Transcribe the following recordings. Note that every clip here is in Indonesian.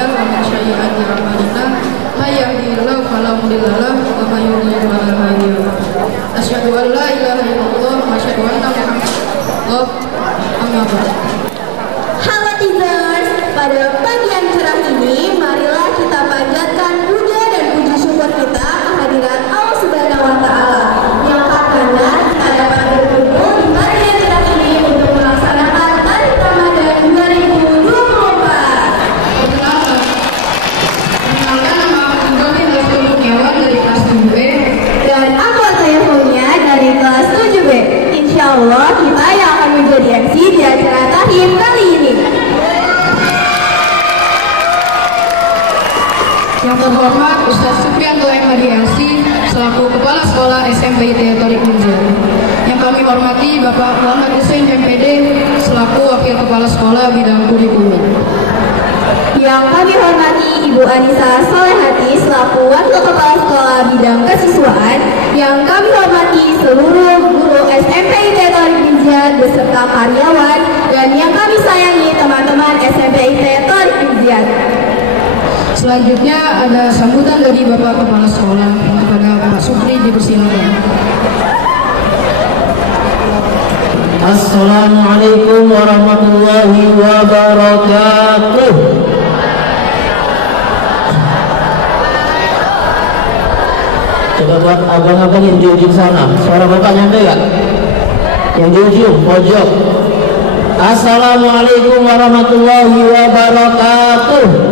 أنفسنا ومن سيئات أعمالنا من يهده الله فلا مضل له ومن يضلل فلا هادي له أشهد أن لا إله إلا الله وأشهد أن محمدا رسول الله أما بعد. Halo teasers, pada pagi yang cerah ini marilah kita panjatkan puja dan puji syukur kita kehadiran Allah Subhanahu wa Ta'ala yang karena kita dapat berkumpul di pagi yang cerah ini untuk melaksanakan Tarik Ramadan 2024. Perkenalkan, nama aku Tunggal dari Kurniawan dari kelas 7B. Dan aku Atayahulnya dari kelas 7B. Insya Allah kita yang akan menjadi MC di acara Tahim kali ini. Yang terhormat Ustaz Supriyanto M. LC selaku Kepala Sekolah SMP ITE Tariq Munzir. Yang kami hormati Bapak Muhammad Hussein MPD selaku Wakil Kepala Sekolah Bidang Kurikulum. Yang kami hormati Ibu Anissa Solehati selaku Wakil Kepala Sekolah Bidang Kesiswaan. Yang kami hormati seluruh guru SMP ITE Tariq Munzir beserta karyawan. Dan yang kami sayangi teman-teman SMP ITE Tariq Munzir. Selanjutnya ada sambutan dari Bapak Kepala Sekolah kepada Pak Supri, dipersilakan. Assalamualaikum warahmatullahi wabarakatuh. Coba buat abang-abang yang di ujung sana, suara bapak nyampe gak? Yang di ujung pojok. Assalamualaikum warahmatullahi wabarakatuh.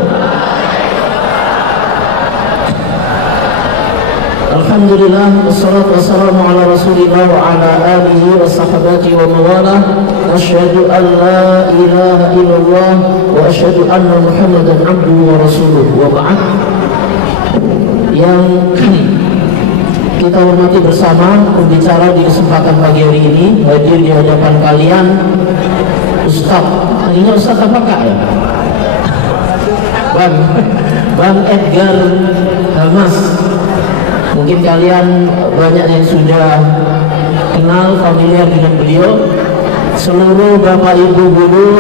Alhamdulillah, wassalatu wassalamu ala rasulillah wa ala alihi wa sahabati wa mawalah. Wa asyhadu an la ilaha illallah wa asyhadu anna muhammadan abduhu wa rasuluh. Wa ba'd. Yang kita hormati bersama pembicara di kesempatan pagi hari ini, hadir di hadapan kalian Ustaz. Ini Ustaz apa Kak ya? Bang Edgar Hamas. Mungkin kalian banyak yang sudah kenal, familiar dengan beliau. Seluruh bapak ibu guru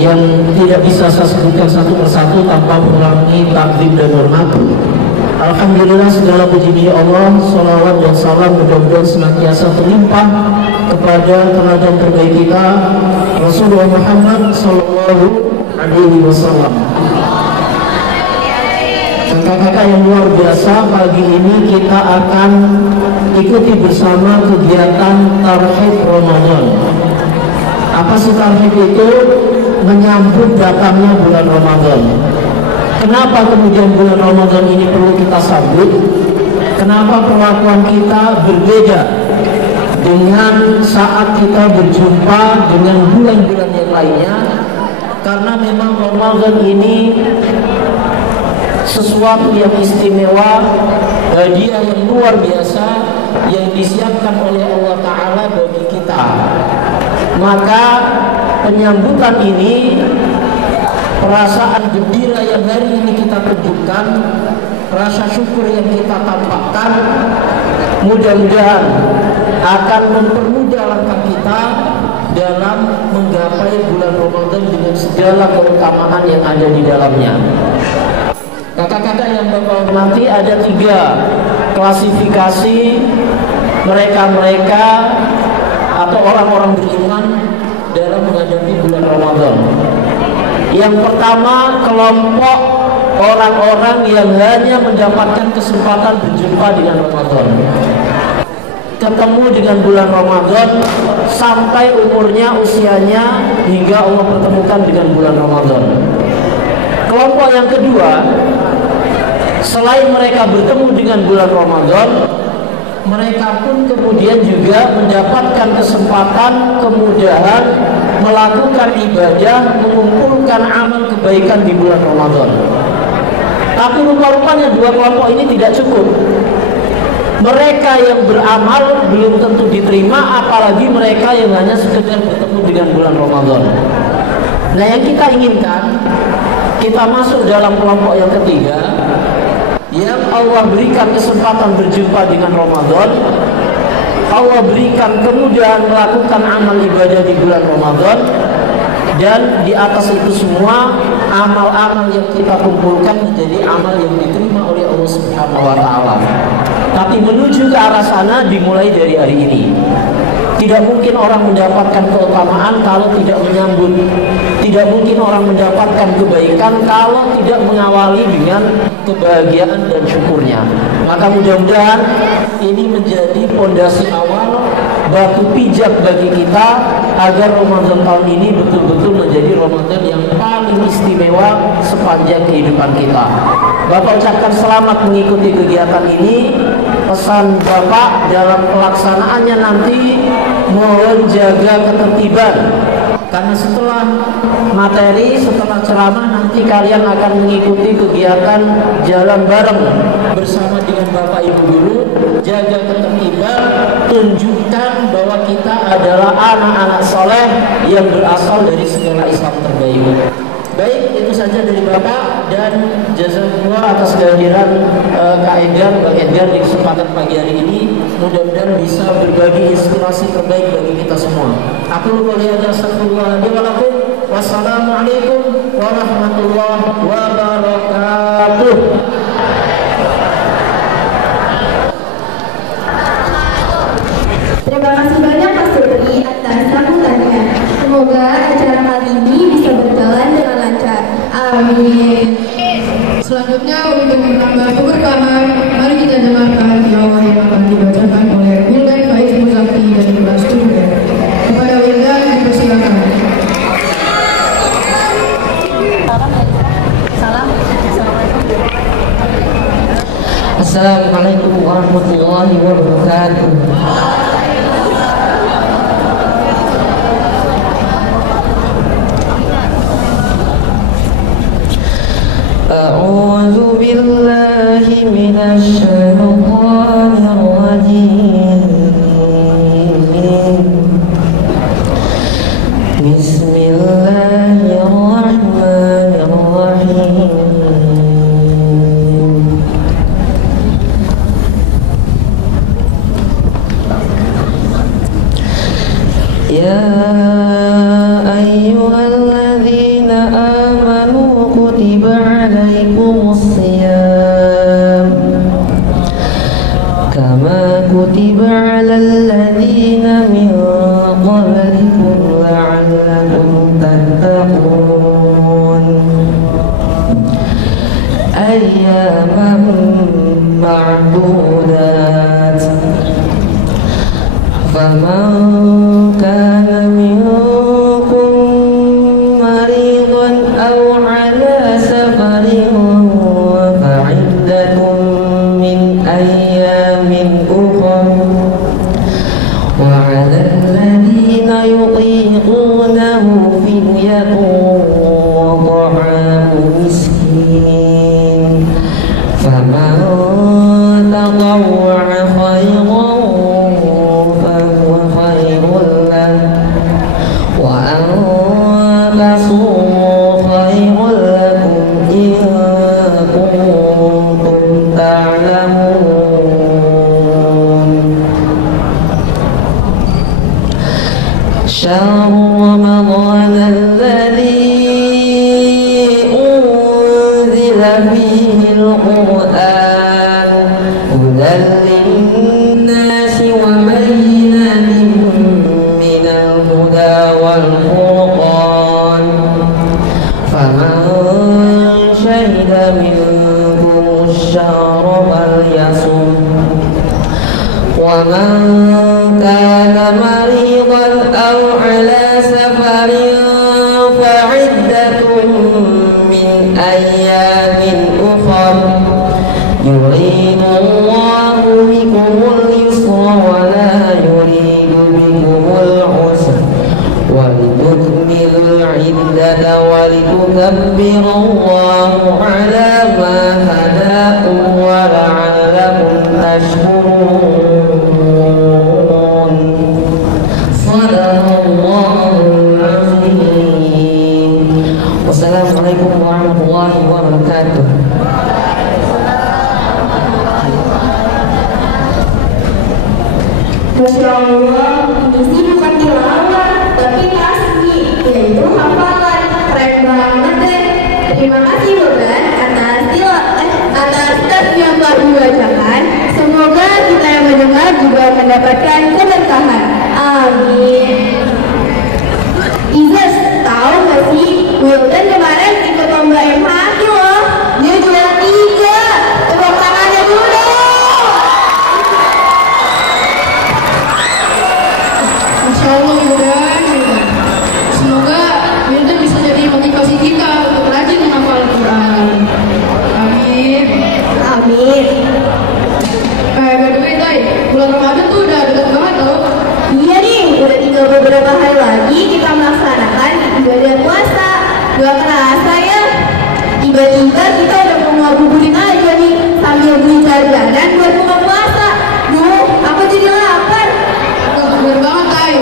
yang tidak bisa saya sebutkan satu persatu tanpa mengurangi takdim dan hormat. Alhamdulillah, segala puji bagi Allah, salawat dan salam mudah-mudahan senantiasa terlimpah kepada teladan terbaik kita Rasulullah Muhammad Sallallahu Alaihi Wasallam. Kakak-kakak yang luar biasa, pagi ini kita akan ikuti bersama kegiatan Tarhib Ramadan. Apa sih Tarhib itu? Menyambut datangnya bulan Ramadan. Kenapa kemudian bulan Ramadan ini perlu kita sambut? Kenapa perlakuan kita berbeda dengan saat kita berjumpa dengan bulan-bulan yang lainnya? Karena memang Ramadan ini sesuatu yang istimewa, hadiah yang luar biasa yang disiapkan oleh Allah Ta'ala bagi kita. Maka penyambutan ini, perasaan gembira yang hari ini kita tunjukkan, rasa syukur yang kita tampakkan, mudah-mudahan akan mempermudah langkah kita dalam menggapai bulan Ramadan dengan segala keutamaan yang ada di dalamnya. Kakak-kakak yang Bapak hormati, ada 3 klasifikasi mereka-mereka atau orang-orang beriman dalam menghadapi bulan Ramadan. Yang pertama, kelompok orang-orang yang hanya mendapatkan kesempatan berjumpa dengan Ramadan, ketemu dengan bulan Ramadan sampai umurnya, usianya, hingga Allah pertemukan dengan bulan Ramadan. Kelompok yang kedua, selain mereka bertemu dengan bulan Ramadan, mereka pun kemudian juga mendapatkan kesempatan, kemudahan melakukan ibadah, mengumpulkan amal kebaikan di bulan Ramadan. Tapi rupa-rupanya 2 kelompok ini tidak cukup. Mereka yang beramal belum tentu diterima, apalagi mereka yang hanya sekedar bertemu dengan bulan Ramadan. Nah, yang kita inginkan, kita masuk dalam kelompok yang ketiga, yang Allah berikan kesempatan berjumpa dengan Ramadan, Allah berikan kemudahan melakukan amal ibadah di bulan Ramadan, Dan di atas itu semua, amal-amal yang kita kumpulkan menjadi amal yang diterima oleh Allah Subhanahu wa Ta'ala. Tapi menuju ke arah sana dimulai dari hari ini. Tidak mungkin orang mendapatkan keutamaan kalau tidak menyambut. Tidak mungkin orang mendapatkan kebaikan kalau tidak mengawali dengan kebahagiaan dan syukurnya. Maka mudah-mudahan ini menjadi fondasi awal, batu pijak bagi kita agar Ramadan tahun ini betul-betul menjadi Ramadan yang paling istimewa sepanjang kehidupan kita. Bapak ucapkan selamat mengikuti kegiatan ini. Pesan Bapak dalam pelaksanaannya nanti mohon jaga ketertiban, karena setelah materi, setelah ceramah nanti kalian akan mengikuti kegiatan jalan bareng bersama dengan Bapak Ibu guru. Jaga ketertiban, tunjukkan bahwa kita adalah anak-anak soleh yang berasal dari segala Islam terbaik. Baik, itu saja dari Bapak, dan jazakumullah atas kehadiran Kak Edgar, Bang Edgar di kesempatan pagi hari ini. Mudah-mudahan bisa berbagi inspirasi terbaik bagi kita semua. Aku lupa lihat astagfirullahaladzim wa lakum. Wassalamualaikum warahmatullahi wabarakatuh. Terima kasih banyak Mas Dodi atas sambutannya. Semoga acara kali ini bisa berjalan dengan lancar. Amin. Selanjutnya untuk menambah keberkahan, mari kita dengarkan tilawah yang akan dibacakan oleh Wildan Faiz Muzaki dari kelas 7. Kepada Wildan dipersilakan. Assalamualaikum warahmatullahi wabarakatuh. A'udzu billahi minasy syaithanir rajim. Bismillahirrahmanirrahim. Ya ayyuhalladzina amanu kutiba alaikumus shiyam kama kutiba alal ladzina min qablikum la'allakum tattaqun. Ayyaman ma'dudat. Faman kana minkum maridan aw ala safarin fa'iddatun min ayyamin ukhra wa 'ala alladhina yutiqunahu fidyatun ta'amu miskin faman tatawwa'a khayran شهر رمضان الذي أنزل فيه القرآن هدى للناس وبينات من الهدى والفرقان فمن شهد منكم الشهر فليصم ومن كان مريضا أو على سفر فعدة من أيام أخر يريد الله بكم اليسر ولا يريد بكم العسر ولتكملوا العدة ولتكبروا الله على ما هداكم ولعلكم تشكرون. Wassalamualaikum warahmatullahi wabarakatuh. Masya Allah, ini sih bukan tilawah, tapi tasbih, yaitu hafal. Terima kasih Beban atas tes yang telah dibacakan. Semoga kita yang mendengar juga mendapatkan keberkahan. Amin. Izes, tahu gak sih, Wildan kemarin ikut lomba MHQ loh. Dia juara 3. Tepuk tangannya dulu. Masya Allah Wildan. Semoga Wildan bisa jadi motivasi kita untuk rajin menghafal Al-Quran. Amin. Amin. By the way, Tay, bulan Ramadan tuh udah dekat banget tau. Iya nih, udah tinggal beberapa hari lagi kita melaksanakan ibadah puasa. Gak kerasa ya, tiba-tiba kita udah mau ngabuburit aja nih sambil beli jajanan buat buka puasa. Duh, aku jadi lapar. Bener banget, Tay.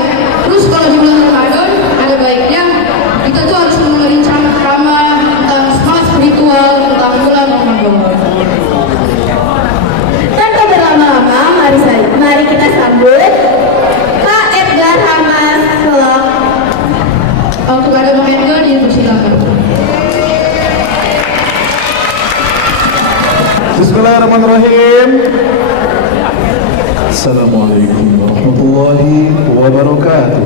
Terus kalau di bulan Ramadan, ada baiknya kita tuh harus mengeluarin ceramah tentang semangat spiritual tentang bulan Ramadan. Tanpa berlama-lama, mari kita sambut Kak Edgar Hamas. Kepada Bang Edgar dipersilakan. Bismillahirrahmanirrahim. Assalamualaikum warahmatullahi wabarakatuh.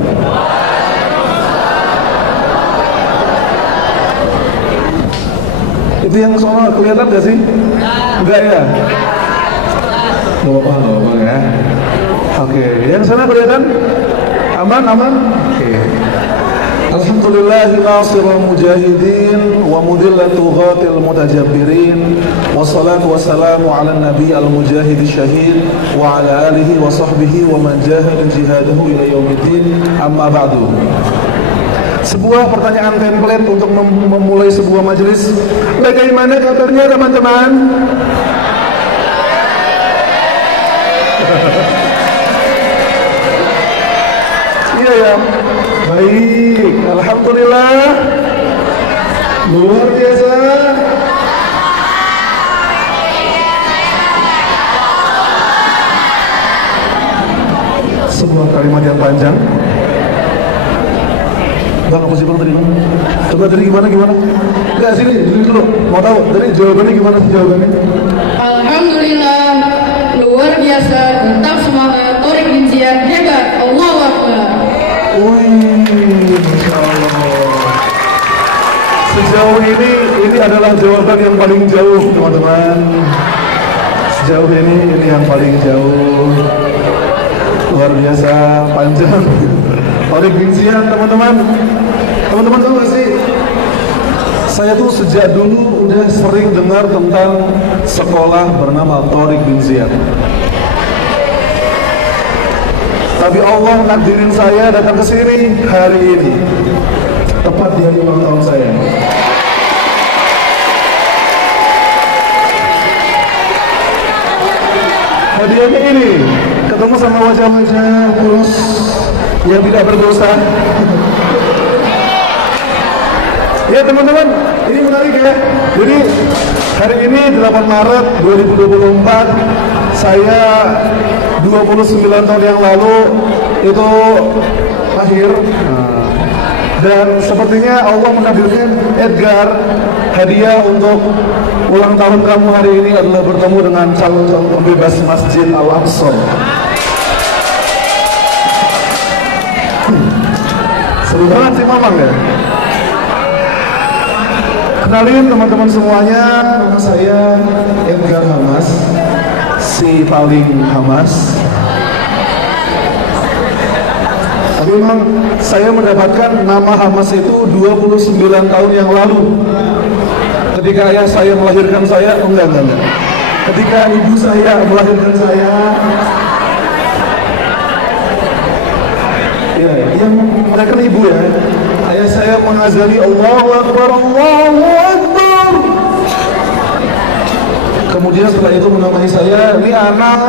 Itu yang sono kelihatan gak sih? Enggak ya? Gak apa-apa ya. Oke, yang sana kelihatan? Aman? Oke. Alhamdulillahi nasirul mujahidin wa mudillatu ghatil mutajabbirin. Wassalatu wassalamu ala nabi al-mujahid syahid wa ala alihi wa sahbihi wa man jahada jihadahu ila yaumiddin. Amma ba'du. Sebuah pertanyaan template untuk memulai sebuah majelis. Bagaimana kabarnya teman-teman? Iya ya. Baik, alhamdulillah. Luar biasa. Sebuah kalimat yang panjang. Bang, apa sih bang tadi bang? Coba tadi gimana? Enggak, sini dulu. Mau tahu tadi jawabannya gimana sih jawabannya? Alhamdulillah, luar biasa, tetap semangat, Torik bin Ziyad hebat, Allahu Akbar. Wih, Masya Allah. Sejauh ini adalah jawaban yang paling jauh teman-teman. Sejauh ini yang paling jauh. Luar biasa, panjang. Torik bin Ziyad teman-teman. Teman-teman tahu gak sih? Saya tuh sejak dulu udah sering dengar tentang sekolah bernama Torik bin Ziyad. Tapi Allah nakdirin saya datang ke sini hari ini, tepat di hari ulang tahun saya. Hadiahnya ini, ketemu sama wajah-wajah kurus yang tidak berdosa. Ya teman-teman, ini menarik ya. Jadi hari ini 8 Maret 2024, saya 29 tahun yang lalu itu lahir. Dan sepertinya Allah menakdirkan Edgar, hadiah untuk ulang tahun kamu hari ini adalah bertemu dengan calon pembebas Masjid Al-Aqsa. Seru banget sih Mamang ya. Kenalin teman-teman semuanya, nama saya Edgar Hamas, si paling Hamas. Tapi memang saya mendapatkan nama Hamas itu 29 tahun yang lalu. Ketika ayah saya melahirkan saya, enggak. Ketika ibu saya melahirkan saya, ya, yang mereka ibu ya. Ayah saya mengazani Allahu Akbar, Allahu Akbar. Kemudian setelah itu menamai saya, ini anak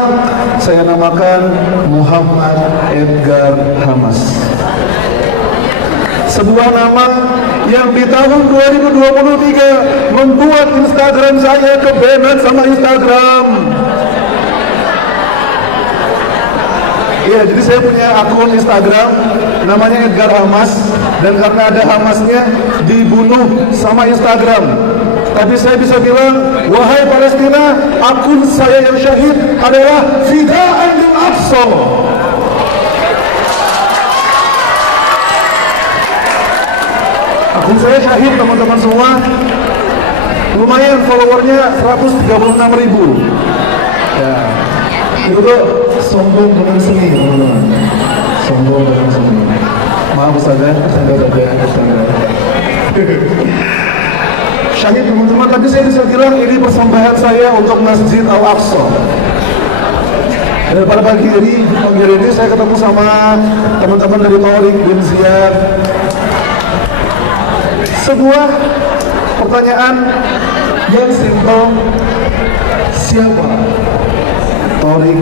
saya namakan Muhammad Edgar Hamas. Sebuah nama yang di tahun 2023 membuat Instagram saya kebenet sama Instagram. Iya, jadi saya punya akun Instagram namanya Edgar Hamas, dan karena ada Hamasnya dibunuh sama Instagram. Tapi saya bisa bilang, wahai Palestina, akun saya yang syahid adalah Fida'an lil Aqsa. Akun saya syahid, teman-teman semua. Lumayan followernya 136.000. Ya, itu tuh sombong dengan seni, teman-teman. Sombong dengan seni. Maaf Ustaz ya, bercanda. Syahid teman-teman, tapi saya bisa bilang ini persembahan saya untuk Masjid Al-Aqsa. Dan pada pagi ini saya ketemu sama teman-teman dari Tariq bin Ziyad. Sebuah pertanyaan yang simpel, siapa Tariq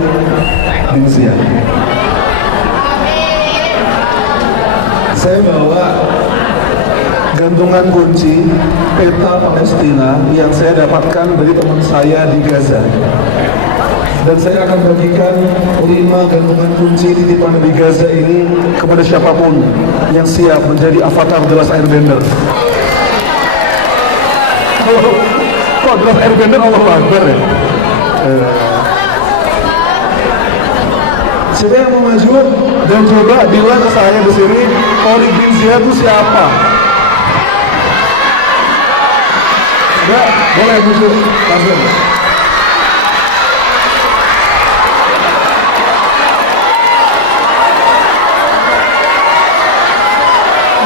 bin Ziyad? Saya bawa gantungan kunci peta Palestina yang saya dapatkan dari teman saya di Gaza, dan saya akan bagikan 5 gantungan kunci titipan di Gaza ini kepada siapapun yang siap menjadi avatar The Last Airbender. Kok The Last Airbender Allahu Akbar ya? Siapa yang mau maju dan coba bilang ke saya di sini Tariq bin Ziyad itu siapa? Enggak, boleh muncul langsung.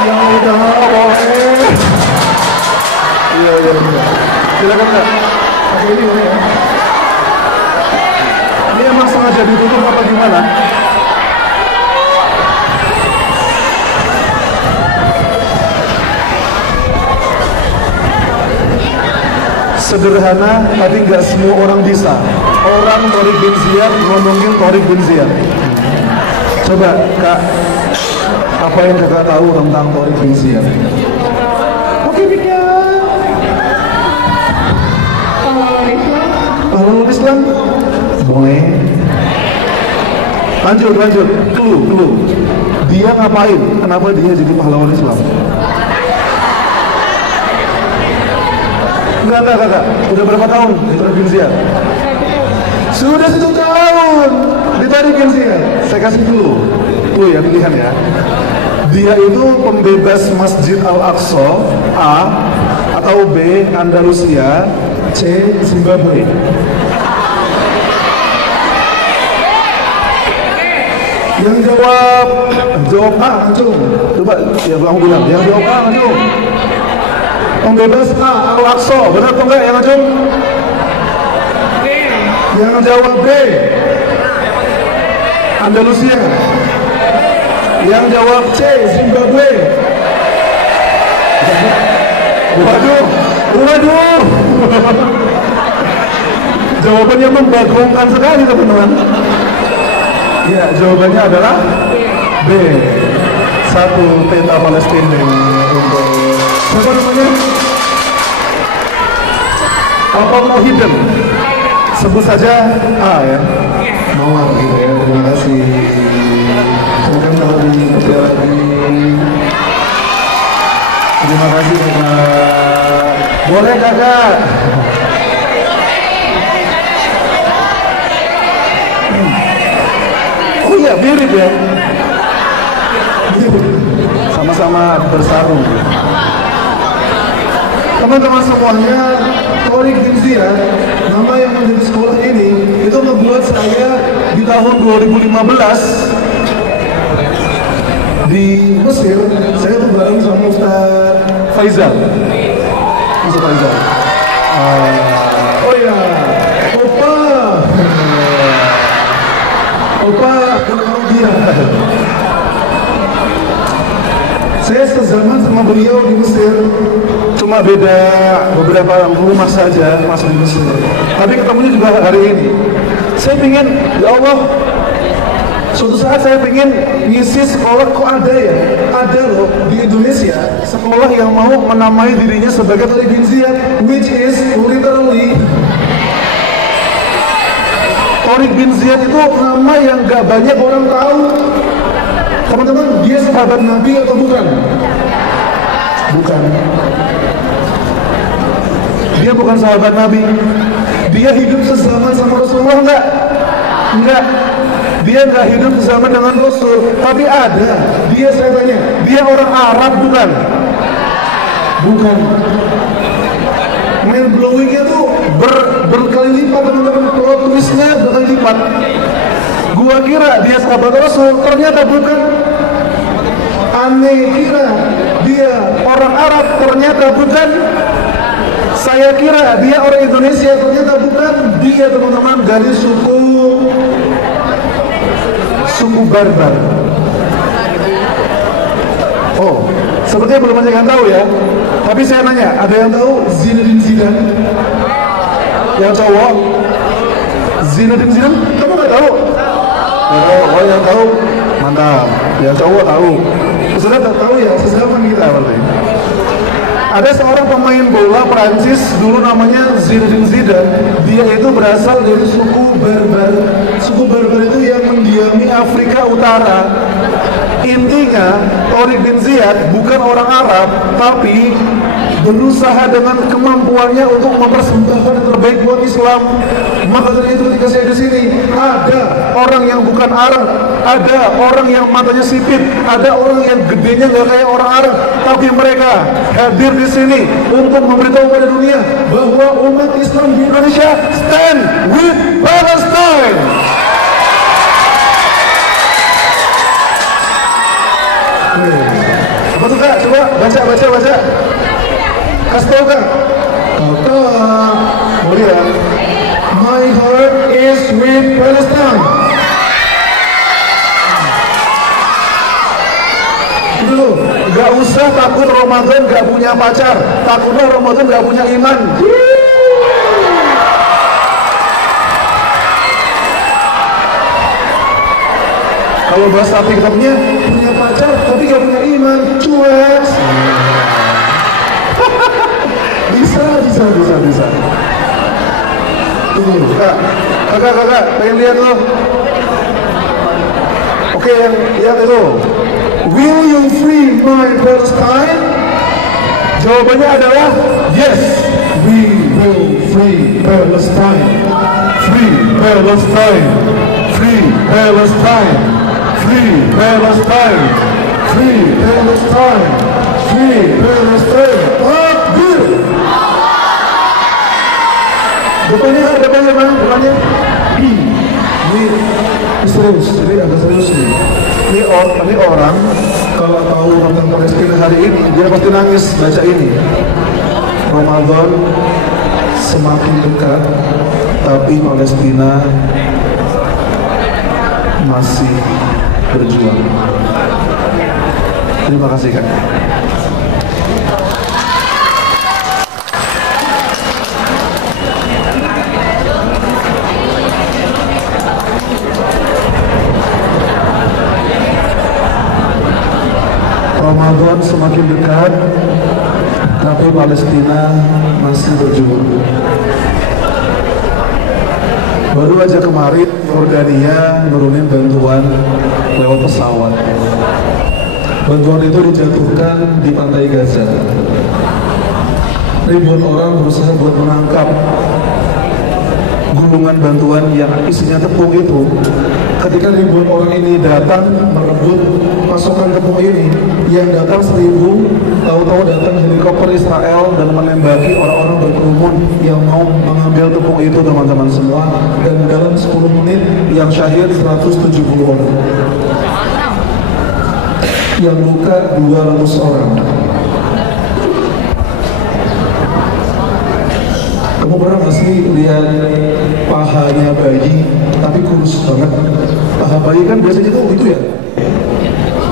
Ya udah, boleh. Iya. Silakan Kak. Pakai ini boleh ya. Ini emang sengaja ditutup apa gimana? Sederhana, tapi nggak semua orang bisa. Orang Tariq bin Ziyad ngomongin Tariq bin Ziyad. Coba Kak, apa yang Kakak tahu tentang Tariq bin Ziyad? Oke, Bika. Pahlawan Islam? Boleh. Lanjut. Clue. Dia ngapain? Kenapa dia jadi pahlawan Islam? Enggak. Udah berapa tahun di Tariq bin Ziyad? Sudah 1 tahun di Tariq bin Ziyad. Saya kasih clue ya, pilihan ya. Dia itu pembebas Masjid Al-Aqsa, A, atau B, Andalusia, C, Zimbabwe. Yang jawab A, langsung. Coba ya aku bilang, yang jawab A, langsung. Pembebas A, Al-Aqsa, benar atau enggak yang langsung? Yang jawab B, Andalusia. Yang jawab C, Zimbabwe. Waduh. Jawabannya membagongkan sekali teman-teman. Ya, jawabannya adalah B. 1 peta Palestina untuk siapa namanya? Apa mau hidden? Sebut saja A ya. Mawar gitu ya. Terima kasih. Silakan kalau dipercaya lagi. Terima kasih Kakak. Boleh Kakak. Oh iya, mirip ya. Sama-sama bersaru. Teman-teman semuanya, Tariq bin Ziyad, nama yang menjadi sekolah ini, itu membuat saya di tahun 2015 di Mesir, saya tuh bareng sama Ustaz Faizal. Oh iya, Opa, kenal dia. Saya sezaman sama beliau di Mesir, cuma beda beberapa rumah saja masuk di Mesir. Tapi ketemunya juga hari ini. Saya pengen, ya Allah, suatu saat saya pengen ngisi sekolah, kok ada ya? Ada loh di Indonesia sekolah yang mau menamai dirinya sebagai Tariq bin Ziyad, which is literally Tariq bin Ziyad itu nama yang gak banyak orang tahu. Teman-teman, dia sahabat Nabi atau bukan? Bukan. Dia bukan sahabat Nabi. Dia hidup sezaman sama Rasulullah enggak? Enggak. Dia enggak hidup sezaman dengan Rasul. Tapi ada. Dia, saya tanya, dia orang Arab bukan? Bukan. Mind blowingnya tuh berkali lipat, teman-teman. Plot twistnya berkali lipat. Gua kira dia sahabat Rasul, ternyata bukan. Aneh kira dia orang Arab, ternyata bukan. Saya kira dia orang Indonesia, ternyata bukan. Dia, teman-teman, dari suku Barbar. Oh, sepertinya belum banyak yang tahu ya. Tapi saya nanya, ada yang tahu Zinedine Zidane? Yang cowok? Zinedine Zidane? Kamu nggak tahu? Oh, yang tahu? Mantap. Yang cowok tahu. Sudah tahu ya, sezaman kita berarti. Ada seorang pemain bola Prancis dulu namanya Zinedine Zidane. Dia itu berasal dari suku Barbar. Suku Barbar itu yang mendiami Afrika Utara. Intinya, Tariq bin Ziyad bukan orang Arab, tapi berusaha dengan kemampuannya untuk mempersembahkan yang terbaik buat Islam. Maka dari itu ketika saya di sini, ada orang yang bukan Arab, ada orang yang matanya sipit, ada orang yang gedenya nggak kayak orang Arab, tapi mereka hadir di sini untuk memberitahu pada dunia bahwa umat Islam di Indonesia stand with Palestine. Apa tuh Kak? Coba baca. Kasih tau Kak. Kak, mau lihat? My heart is with Palestine. Itu gak usah takut Ramadan gak punya pacar. Takutnya Ramadan gak punya iman. Kalau bahasa TikToknya punya pacar tapi gak punya iman, cuek. Bisa. Tunggu, kakak, pengen lihat lo. Oke, yang itu. Will you free my Palestine? Jawabannya adalah yes. We will free Palestine. Free Palestine. Free Palestine. Free Palestine. Free Palestine. Free Palestine. Takbir. Depannya bang, depannya. Ini serius, jadi agak serius nih. Ini orang kalau tahu tentang Palestina hari ini, dia pasti nangis baca ini. Ramadan semakin dekat, tapi Palestina masih berjuang. Terima kasih Kak. Ramadan semakin dekat, tapi Palestina masih berjuang. Baru aja kemarin Jordania nurunin bantuan lewat pesawat. Bantuan itu dijatuhkan di pantai Gaza. Ribuan orang berusaha buat menangkap gulungan bantuan yang isinya tepung itu. Ketika ribuan orang ini datang merebut pasokan tepung ini, yang datang 1000, tahu-tahu datang helikopter Israel dan menembaki orang-orang berkerumun yang mau mengambil tepung itu, teman-teman semua. Dan dalam 10 menit yang syahid 170 orang, yang luka 200 orang. Kamu pernah gak sih lihat pahanya bayi tapi kurus banget? Paha bayi kan biasanya tuh itu ya,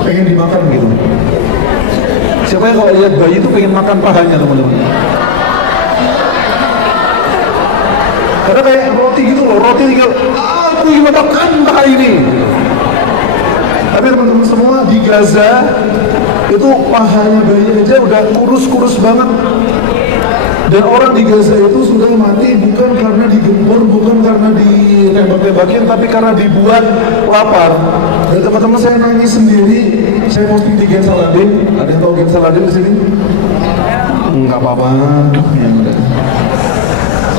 pengen dimakan gitu. Siapa yang kalau lihat bayi itu pengen makan pahanya, teman-teman? Karena kayak roti gitu loh, roti tinggal aku ingin makan paha ini. Tapi teman-teman semua, di Gaza itu pahanya bayi aja udah kurus-kurus banget. Dan orang di Gaza itu sudah mati bukan karena digempur, bukan karena ditembak-tembakin, tapi karena dibuat lapar. Dan teman-teman saya nangis sendiri. Saya posting di Gen Saladin. Ada yang tahu Gen Saladin di sini? Enggak apa-apa. Ya udah.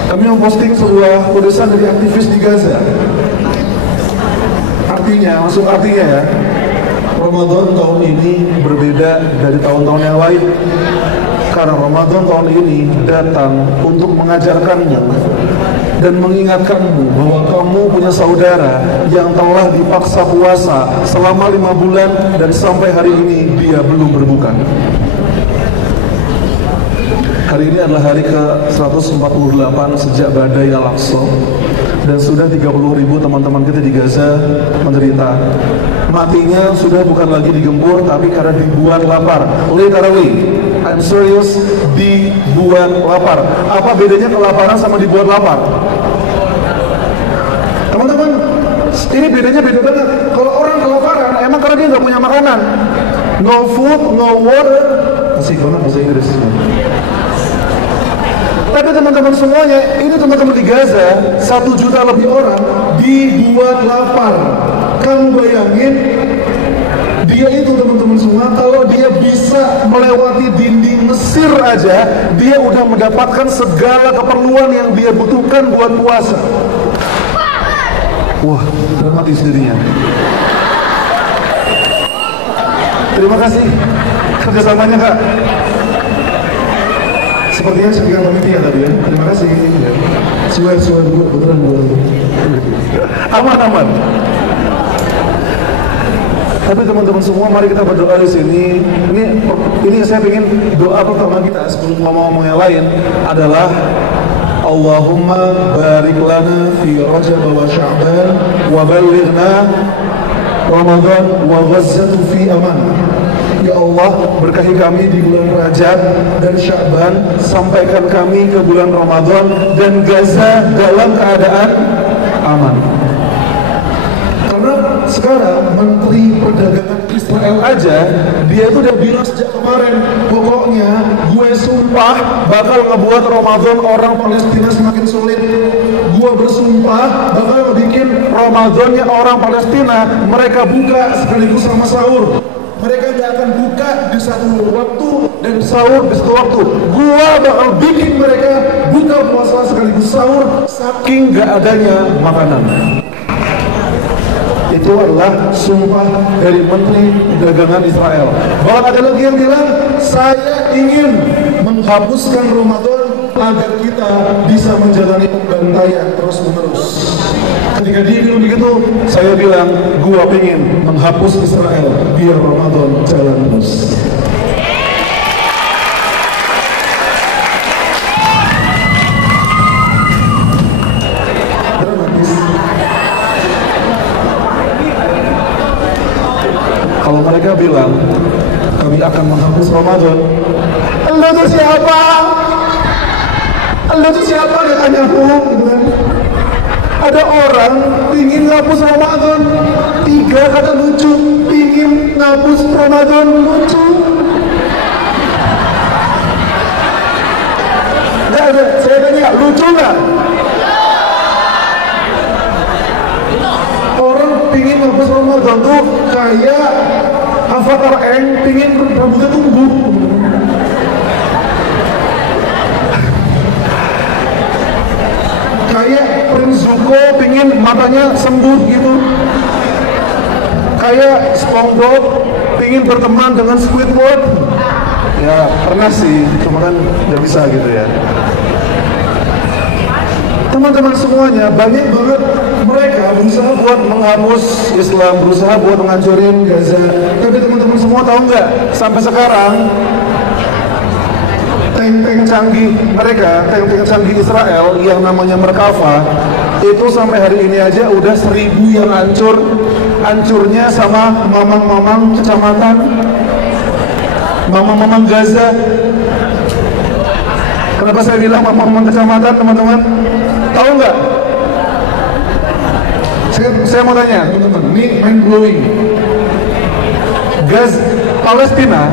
Kami memposting sebuah tulisan dari aktivis di Gaza. Artinya, maksud artinya ya, Ramadan tahun ini berbeda dari tahun-tahun yang lain. Karena Ramadan tahun ini datang untuk mengajarkanmu dan mengingatkanmu bahwa kamu punya saudara yang telah dipaksa puasa selama 5 bulan dan sampai hari ini dia belum berbuka. Hari ini adalah hari ke-148 sejak badai Al-Aqsa, dan sudah 30.000 teman-teman kita di Gaza menderita. Matinya sudah bukan lagi digempur, tapi karena dibuat lapar. Literally, I'm serious, dibuat lapar. Apa bedanya kelaparan sama dibuat lapar? Teman-teman, ini bedanya beda banget. Kalau orang kelaparan, emang karena dia nggak punya makanan. No food, no water. Masih banget bahasa Inggris. Tapi teman-teman semuanya, ini teman-teman di Gaza, 1 juta lebih orang dibuat lapar. Kamu bayangin, dia itu teman-teman semua, kalau dia bisa melewati dinding Mesir aja, dia udah mendapatkan segala keperluan yang dia butuhkan buat puasa. Wah, dramatis dirinya. Terima kasih kerjasamanya, Kak. Sepertinya speaker panitia tadi ya. Terima kasih. Suar gue beneran gue. Aman. Tapi teman-teman semua, mari kita berdoa di sini. Ini saya ingin doa pertama kita sebelum ngomong yang lain adalah Allahumma barik lana fi Rajab wa Sya'ban wa balighna Ramadan wa ghazzatu fi aman. Ya Allah, berkahi kami di bulan Rajab dan Sya'ban, sampaikan kami ke bulan Ramadan dan Gaza dalam keadaan aman. Karena sekarang Menteri Perdagangan Israel aja, dia itu udah bilang sejak kemarin, pokoknya gue sumpah bakal ngebuat Ramadan orang Palestina semakin sulit. Gue bersumpah bakal bikin Ramadannya orang Palestina mereka buka sekaligus sama sahur. Mereka tidak akan buka di satu waktu dan sahur di satu waktu. Gua bakal bikin mereka buka puasa sekaligus sahur saking gak adanya makanan. Itu adalah sumpah dari Menteri Perdagangan Israel. Bahkan ada lagi yang bilang, saya ingin menghapuskan Ramadan agar kita bisa menjalani pembantaian terus-menerus. Ketika dia bilang begitu, saya bilang, gua pengen menghapus Israel biar Ramadan jalan terus. Dramatis. Kalau mereka bilang kami akan menghapus Ramadan, elu itu siapa? Elu itu siapa? Dia tanya aku, gitu kan? Ada orang pingin ngapus Ramadan, 3 kata lucu, pingin ngapus Ramadan, lucu. Nggak ada, saya tanya, lucu nggak? Orang pingin ngapus Ramadan tuh kayak Avatar Eng pingin rambutnya tumbuh. Kayak Prince Zuko pingin matanya sembuh gitu. Kayak SpongeBob pingin berteman dengan Squidward. Ya pernah sih, cuma kan nggak bisa gitu ya. Teman-teman semuanya, banyak banget mereka berusaha buat menghapus Islam, berusaha buat menghancurin Gaza. Tapi teman-teman semua tahu nggak, sampai sekarang tank-tank canggih mereka, tank-tank canggih Israel yang namanya Merkava, itu sampai hari ini aja udah 1000 yang hancur. Hancurnya sama mamang-mamang kecamatan, mamang-mamang Gaza. Kenapa saya bilang mamang-mamang kecamatan, teman-teman? Tahu nggak? Saya mau tanya, teman-teman, ini mind blowing. Palestina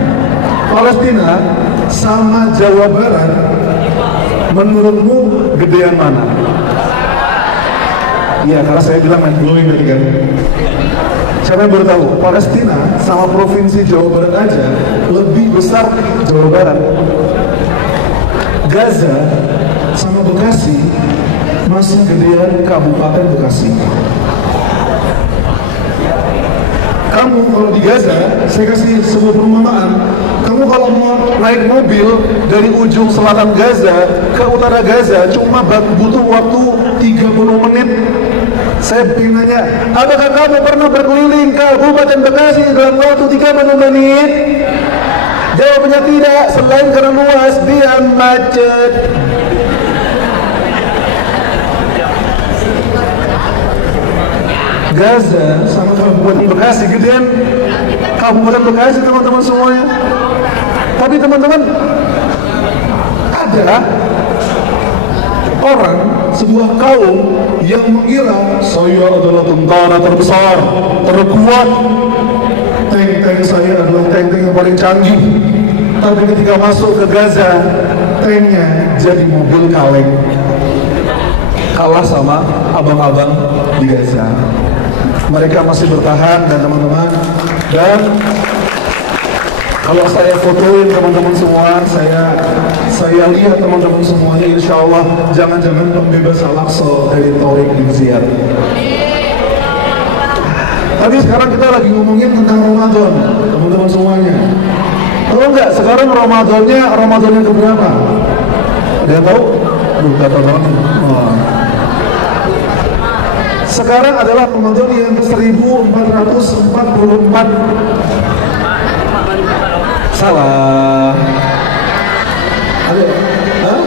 sama Jawa Barat, menurutmu gedean mana? Iya, karena saya bilang mind blowing tadi kan. Siapa yang baru tahu? Palestina sama provinsi Jawa Barat aja lebih besar Jawa Barat. Gaza sama Bekasi masih gedean Kabupaten Bekasi. Kamu kalau di Gaza, saya kasih sebuah perumpamaan. Kamu kalau mau naik mobil dari ujung selatan Gaza ke utara Gaza cuma butuh waktu 30 menit. Saya ingin nanya, apakah kamu pernah berkeliling ke Kabupaten Bekasi dalam waktu 30 menit? Jawabannya tidak, selain karena luas, dia macet. Gaza sama Kabupaten Bekasi gedean Kabupaten Bekasi teman-teman semuanya. Tapi teman-teman, ada orang, sebuah kaum yang mengira saya adalah tentara terbesar, terkuat. Tank-tank saya adalah tank-tank yang paling canggih. Tapi ketika masuk ke Gaza, tanknya jadi mobil kaleng. Kalah sama abang-abang di Gaza. Mereka masih bertahan dan teman-teman. Dan kalau saya fotoin teman-teman semua, saya lihat teman-teman semuanya, insya Allah jangan-jangan pembebas Al-Aqsa dari Tariq bin Ziyad. Tapi sekarang kita lagi ngomongin tentang Ramadan, teman-teman semuanya. Tahu nggak sekarang Ramadan yang keberapa? Ada yang tahu? Nggak tahu banget. Sekarang adalah Ramadan yang ke-1444. Salah. Ada? Hah?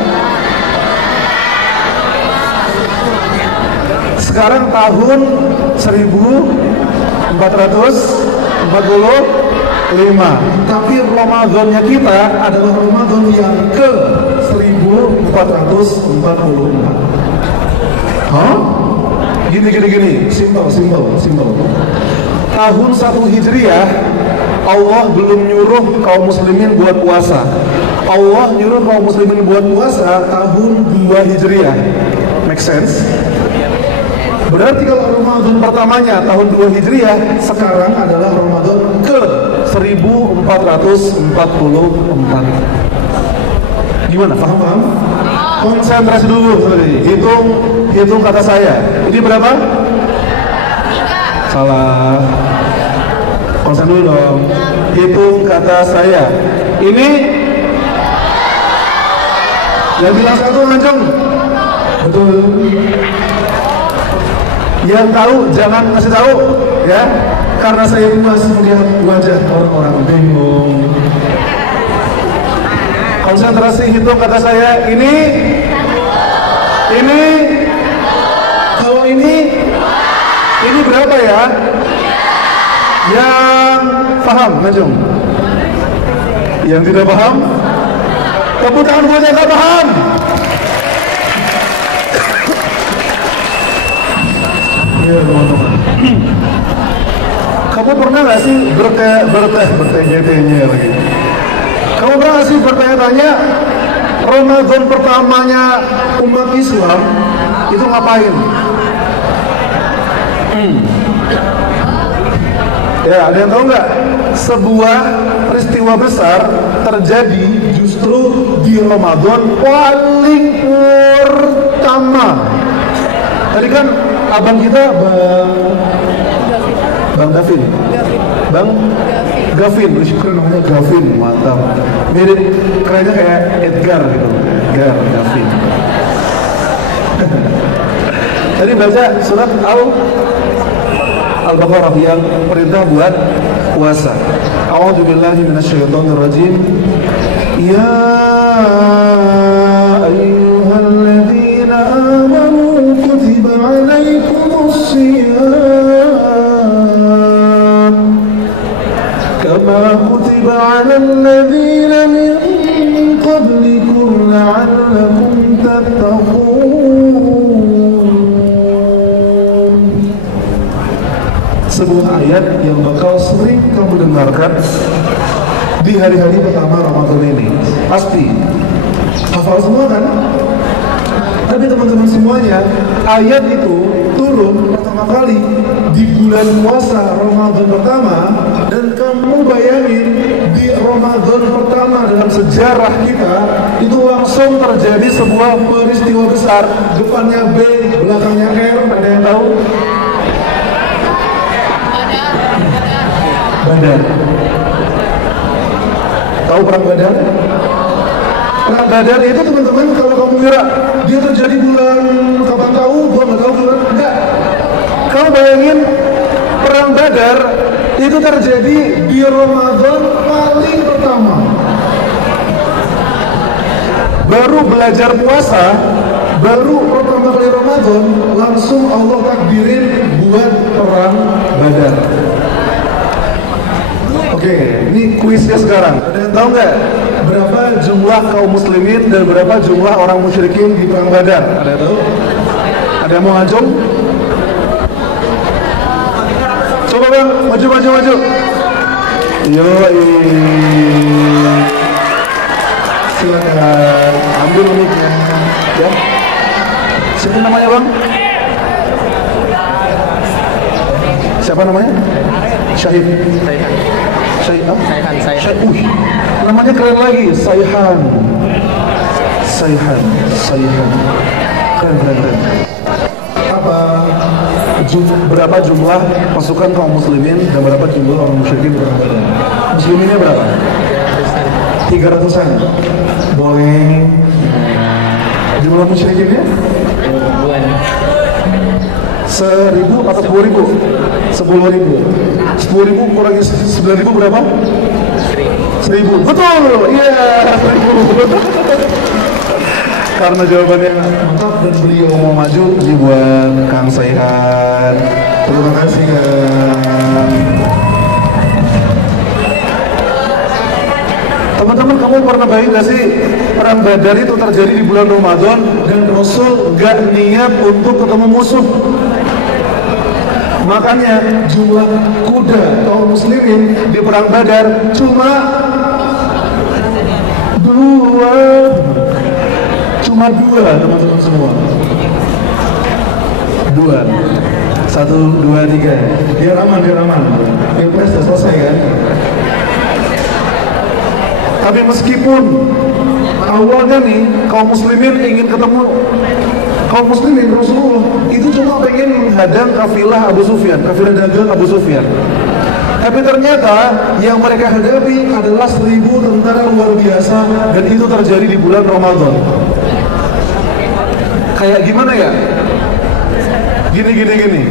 Sekarang tahun 1445. Tapi Ramadannya kita adalah Ramadan yang ke 1444. Hah? Gini, simple. Tahun 1 Hijriah, Allah belum nyuruh kaum muslimin buat puasa. Allah nyuruh kaum muslimin buat puasa tahun 2 Hijriah. Make sense? Berarti kalau Ramadan pertamanya tahun 2 Hijriah, sekarang adalah Ramadan ke 1444. Gimana? Paham? Konsentrasi dulu, hitung kata saya. Ini berapa? 3. Salah. Konsen dulu dong. Hitung kata saya. Ini yang bilang 1 nganceng. Betul. Yang tahu jangan kasih tahu, ya. Karena saya puas melihat wajah orang-orang bingung. Konsentrasi, hitung kata saya. Ini kalau ini berapa ya? Yang paham, Najung? Yang tidak paham? Tepuk tangan buat yang tidak paham. Ya, teman-teman. Kamu pernah nggak sih bertanya-tanya lagi? Kamu pernah nggak sih bertanya-tanya Ramadan pertamanya umat Islam itu ngapain? Ya, ada yang tahu nggak? Sebuah peristiwa besar terjadi justru di Ramadan paling pertama. Tadi kan abang kita Bang Gavin. Bang Gavin, bersyukur namanya Gavin, mantap. Mirip kerennya kayak Edgar gitu. Gavin. Tadi baca surat Al-Baqarah yang perintah buat puasa. A'udzubillahi minasyaitonirrajim. Ya ayyuhalladzina amanu kutiba 'alaikumus shiyam kama kutiba 'alal ladzina min qablikum la'allakum tattaqun. Sebuah ayat yang bakal sering kamu dengarkan di hari-hari pertama Ramadan ini. Pasti hafal semua kan? Ada Tapi teman-teman semuanya, ayat itu turun pertama kali di bulan puasa Ramadan pertama. Dan kamu bayangin, di Ramadan pertama dalam sejarah kita itu langsung terjadi sebuah peristiwa besar. Depannya B, belakangnya R. Ada yang tahu? Badar. Tahu perang Badar? Perang Badar itu teman-teman, kalau kamu kira dia terjadi bulan kapan tahu, gua nggak tahu bulan, enggak. Kamu bayangin perang Badar itu terjadi di Ramadan paling pertama. Baru belajar puasa, baru pertama kali Ramadan, langsung Allah takdirin buat perang Badar. Oke, ini kuisnya sekarang. Ada yang tahu nggak berapa jumlah kaum muslimin dan berapa jumlah orang musyrikin di perang Badar? Ada yang tahu? Ada yang mau ngajung? Coba bang, maju. Yoi. Silakan ambil mic-nya. Ya. Siapa namanya bang? Siapa namanya? Syahid. Syahid. Namanya keren lagi, Sayhan. Keren. Apa? Berapa jumlah pasukan kaum muslimin dan berapa jumlah orang musyrikin di perang Badar? Musliminnya berapa? 300-an. Boleh. Jumlah musyrikinnya? 1.000 atau 10.000? 10.000 kurangi 9.000 berapa? 1.000. Betul. Iya, 1.000. Karena jawabannya mantap dan beliau mau maju, ini buat Kang Sayhan. Terima kasih Kang. Teman-teman, kamu pernah bayangin gak sih perang Badar itu terjadi di bulan Ramadan dan Rasul gak niat untuk ketemu musuh? Makanya jumlah kuda kaum muslimin di perang Badar cuma 2 teman-teman semua. 2 1, 2, 3. Biar aman. Pilpres sudah selesai kan? Tapi meskipun awalnya nih kaum muslimin ingin ketemu kaum muslimin, Rasulullah itu cuma pengen menghadang kafilah Abu Sufyan, kafilah dagang Abu Sufyan. Tapi ternyata yang mereka hadapi adalah 1.000 tentara luar biasa, dan itu terjadi di bulan Ramadan. Kayak gimana ya? Gini.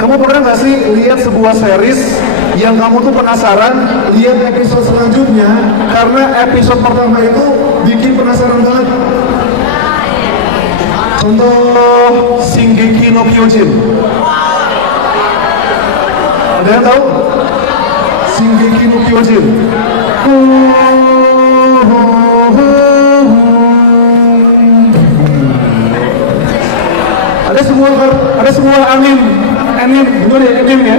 Kamu pernah nggak sih lihat sebuah series yang kamu tuh penasaran lihat episode selanjutnya karena episode pertama itu bikin penasaran banget? Contoh Shingeki no Kyojin. Ada yang tahu? Shingeki no Kyojin. Ada sebuah anime, bukan ya, anime ya.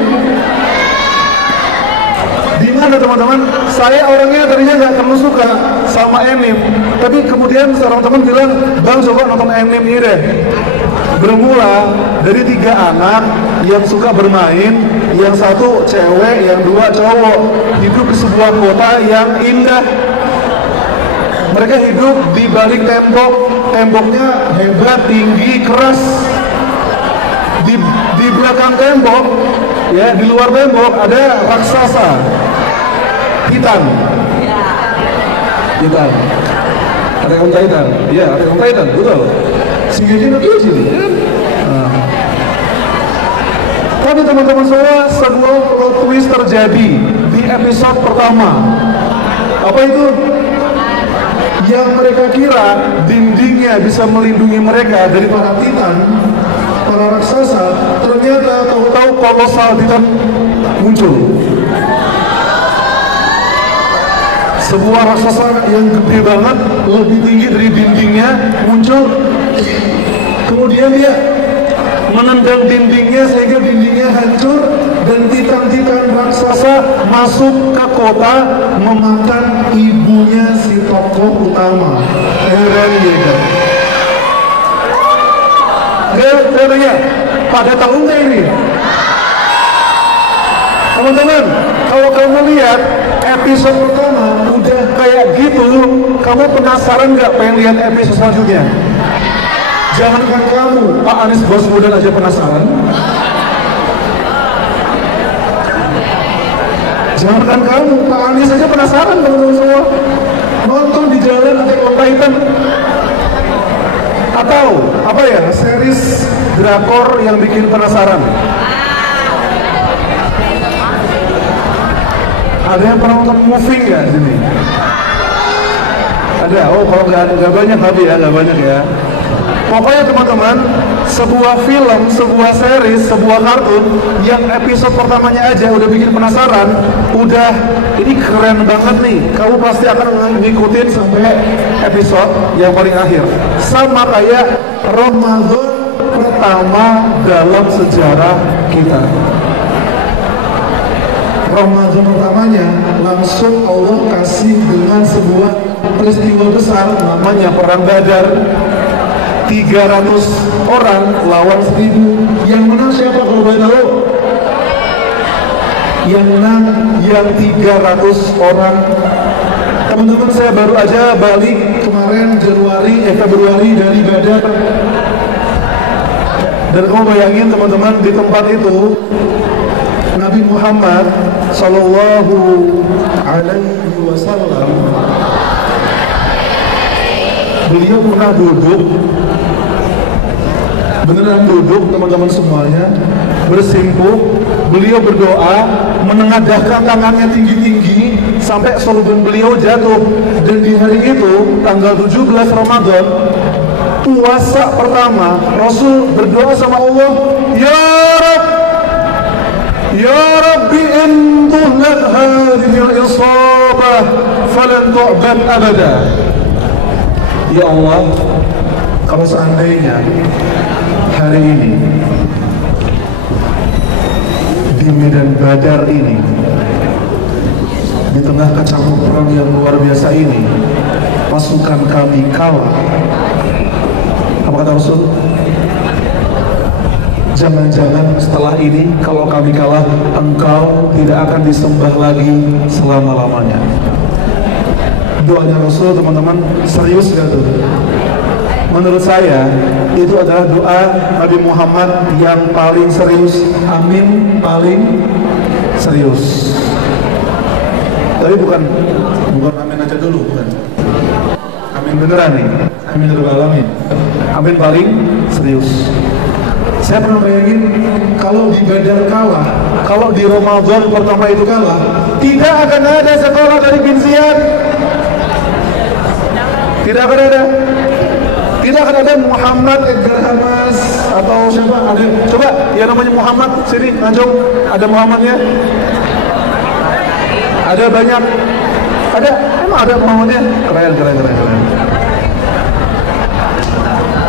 Di mana teman-teman? Saya orangnya tadinya nggak terlalu suka sama anime, tapi kemudian seorang teman bilang, bang coba nonton anime ini deh. Bermula dari 3 anak yang suka bermain, yang satu cewek, yang 2 cowok, hidup di sebuah kota yang indah. Mereka hidup di balik temboknya hebat, tinggi, keras. Di belakang tembok, ya, di luar tembok ada raksasa, Titan. Ada yang Titan, iya, ada yang Titan, betul. Shingeki no Kyojin. Tapi teman-teman semua, sebuah plot twist terjadi di episode pertama. Apa itu? Yang mereka kira dindingnya bisa melindungi mereka dari para Titan, para raksasa, ternyata tahu-tahu kolosal Titan muncul. Sebuah raksasa yang gede banget, lebih tinggi dari dindingnya muncul. Kemudian dia menendang dindingnya sehingga dindingnya hancur, dan Titan-Titan raksasa masuk ke kota memakan ibunya si tokoh utama, Eren Yeager. Saya tanya, pada tahu nggak ini? Teman-teman, kalau kamu lihat episode pertama udah kayak gitu, kamu penasaran nggak pengen lihat episode selanjutnya? Jangankan kamu, Pak Anies Baswedan aja penasaran. Jangankan kamu, Pak Anies aja penasaran, teman-teman semua. Nonton di jalan Attack on Titan. Atau apa ya, series drakor yang bikin penasaran. Ada yang pernah nonton movie nggak di sini? Ada. Oh, kalau nggak banyak tapi ya, nggak banyak ya. Pokoknya teman-teman, sebuah film, sebuah series, sebuah kartun yang episode pertamanya aja udah bikin penasaran, udah ini keren banget nih. Kamu pasti akan ngikutin sampai episode yang paling akhir. Sama kayak Ramadan pertama dalam sejarah kita. Ramadan pertamanya langsung Allah kasih dengan sebuah peristiwa besar namanya Perang Badar. 300 orang lawan 1000. Yang menang siapa kalau boleh tahu? Yang menang yang 300 orang. Teman-teman, saya baru aja balik kemarin Februari dari Badar. Dan kamu bayangin teman-teman, di tempat itu Nabi Muhammad Sallallahu Alaihi Wasallam, beliau pernah duduk, beneran duduk teman-teman semuanya, bersimpuh, beliau berdoa, menengadahkan tangannya tinggi-tinggi sampai sorban beliau jatuh. Dan di hari itu, tanggal 17 Ramadan, puasa pertama, Rasul berdoa sama Allah, Ya Rabb, Ya Rabbi in tuhlat hadhil isabah falan tu'bad abada. Ya Allah, kalau seandainya hari ini di medan Badar ini, di tengah kacau perang yang luar biasa ini, pasukan kami kalah, apa kata Rasul? Jangan-jangan setelah ini kalau kami kalah, engkau tidak akan disembah lagi selama-lamanya. Doanya Rasul, teman-teman, serius gak tuh? Menurut saya itu adalah doa Nabi Muhammad yang paling serius. Amin, paling serius. Tapi bukan amin aja dulu, bukan. Amin beneran nih. Amin alamin. Amin paling serius. Saya pernah bayangin kalau di Badar kalah, kalau di Ramadan pertama itu kalah, tidak akan ada sekolah dari bin Ziyad. Tidak akan ada. Tidak akan ada Muhammad Edgar Hamas atau siapa? Ada. Coba yang namanya Muhammad sini, Najong, ada Muhammadnya? Ada banyak. Ada, emang ada Muhammadnya? Keren.